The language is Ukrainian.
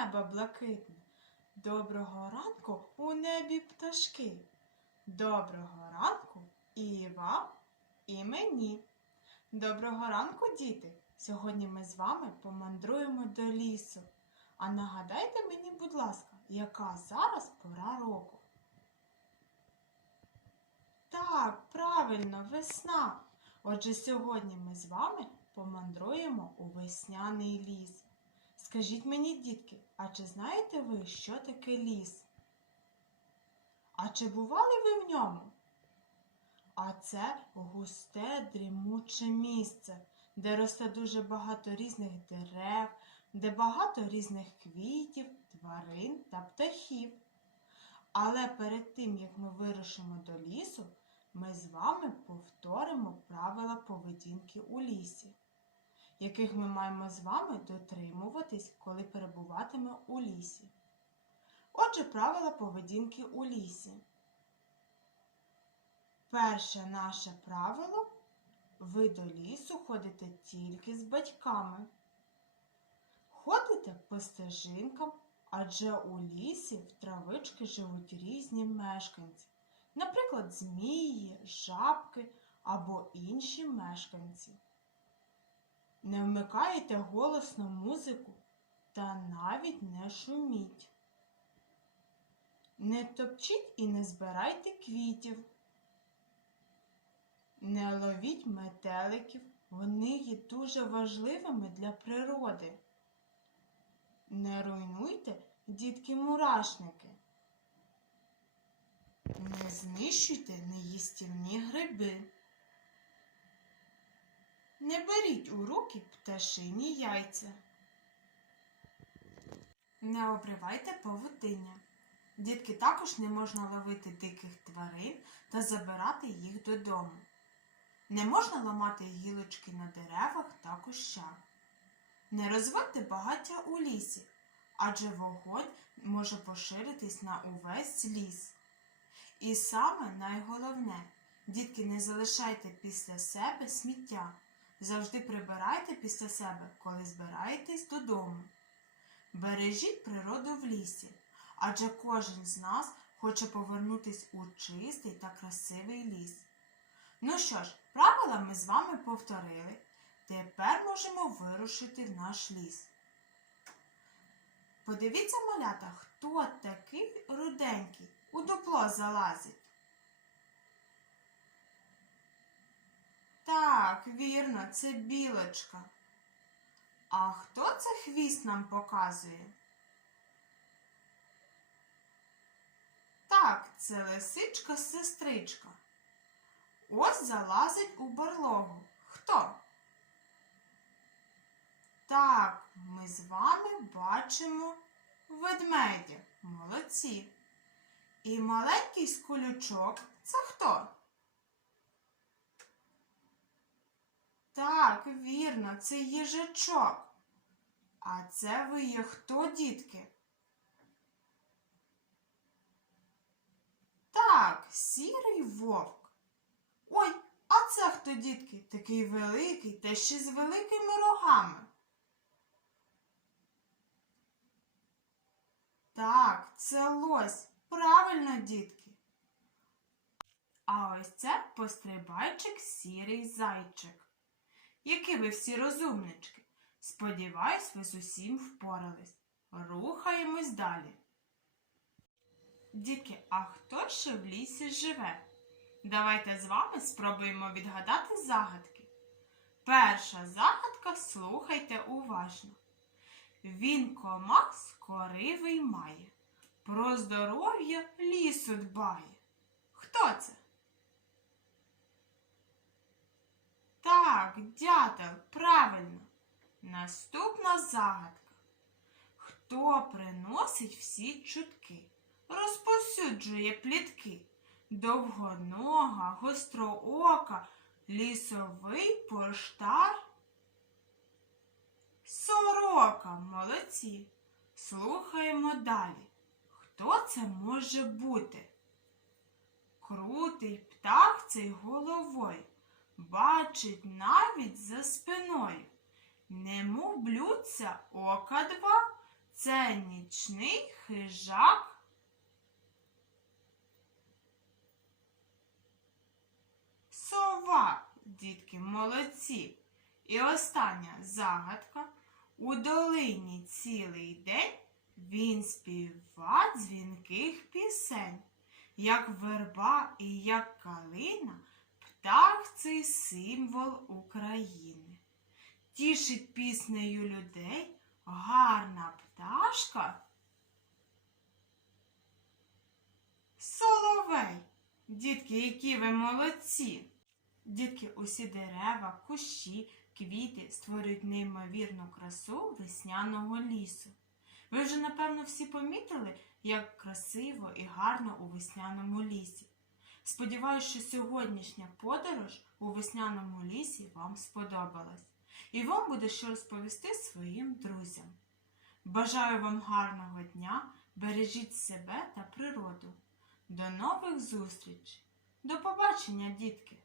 неба блакитне. Доброго ранку у небі пташки. Доброго ранку і вам, і мені. Доброго ранку, діти! Сьогодні ми з вами помандруємо до лісу. А нагадайте мені, будь ласка, яка зараз пора року? Так, правильно, весна. Отже, сьогодні ми з вами помандруємо у весняний ліс. Скажіть мені, дітки, а чи знаєте ви, що таке ліс? А чи бували ви в ньому? А це густе дрімуче місце, де росте дуже багато різних дерев, де багато різних квітів, тварин та птахів. Але перед тим, як ми вирушимо до лісу, ми з вами повторимо правила поведінки у лісі, яких ми маємо з вами дотримуватись, коли перебуватиме у лісі. Отже, правила поведінки у лісі. Перше наше правило ви до лісу ходите тільки з батьками. Ходите по стежинкам, адже у лісі в травички живуть різні мешканці, наприклад, змії, жабки або інші мешканці. Не вмикайте голосно музику та навіть не шуміть. Не топчіть і не збирайте квітів. Не ловіть метеликів, вони є дуже важливими для природи. Не руйнуйте, дітки мурашники. Не знищуйте неїстівні гриби. Не беріть у руки пташині яйця. Не обривайте павутиння. Дітки також не можна ловити диких тварин та забирати їх додому. Не можна ламати гілочки на деревах та кущах. Не розводьте багаття у лісі, адже вогонь може поширитись на увесь ліс. І саме найголовне, дітки, не залишайте після себе сміття. Завжди прибирайте після себе, коли збираєтесь додому. Бережіть природу в лісі, адже кожен з нас хоче повернутись у чистий та красивий ліс. Ну що ж, правила ми з вами повторили. Тепер можемо вирушити в наш ліс. Подивіться, малята, хто такий руденький у дупло залазить. Так, вірно, це білочка. А хто це хвіст нам показує? Так, це лисичка-сестричка. Ось залазить у барлогу. Хто? Так, ми з вами бачимо ведмедя. Молодці. І маленький скулючок це хто? Так, вірно, це їжачок. А це ви є хто, дітки? Так, сірий вовк. Ой, а це хто, дітки? Такий великий та ще з великими рогами. Так, це лось. Правильно, дітки. А ось це пострибайчик сірий зайчик. Які ви всі розумнички. Сподіваюсь, ви з усім впорались. Рухаємось далі. Дітки, а хто ще в лісі живе? Давайте з вами спробуємо відгадати загадки. Перша загадка слухайте уважно. Він комах скоривий має, про здоров'я лісу дбає. Хто це? Так, дятел, правильно. Наступна загадка. Хто приносить всі чутки, розпосюджує плітки? Довгонога, гостроока, лісовий поштар? Сорока, молодці. Слухаємо далі. Хто це може бути? Крутий птах цей головою, бачить навіть за спиною. Немов блюдця ока два, Це нічний хижак. Сова, дітки, молодці. І остання загадка. У долині цілий день він співа дзвінких пісень, як верба і як калина, цей символ України. Тішить піснею людей гарна пташка. Соловей. Дітки, які ви молодці! Дітки, усі дерева, кущі, квіти створюють неймовірну красу весняного лісу. Ви вже, напевно, всі помітили, як красиво і гарно у весняному лісі. Сподіваюсь, що сьогоднішня подорож у весняному лісі вам сподобалась, і вам буде що розповісти своїм друзям. Бажаю вам гарного дня, бережіть себе та природу. До нових зустрічей! До побачення, дітки!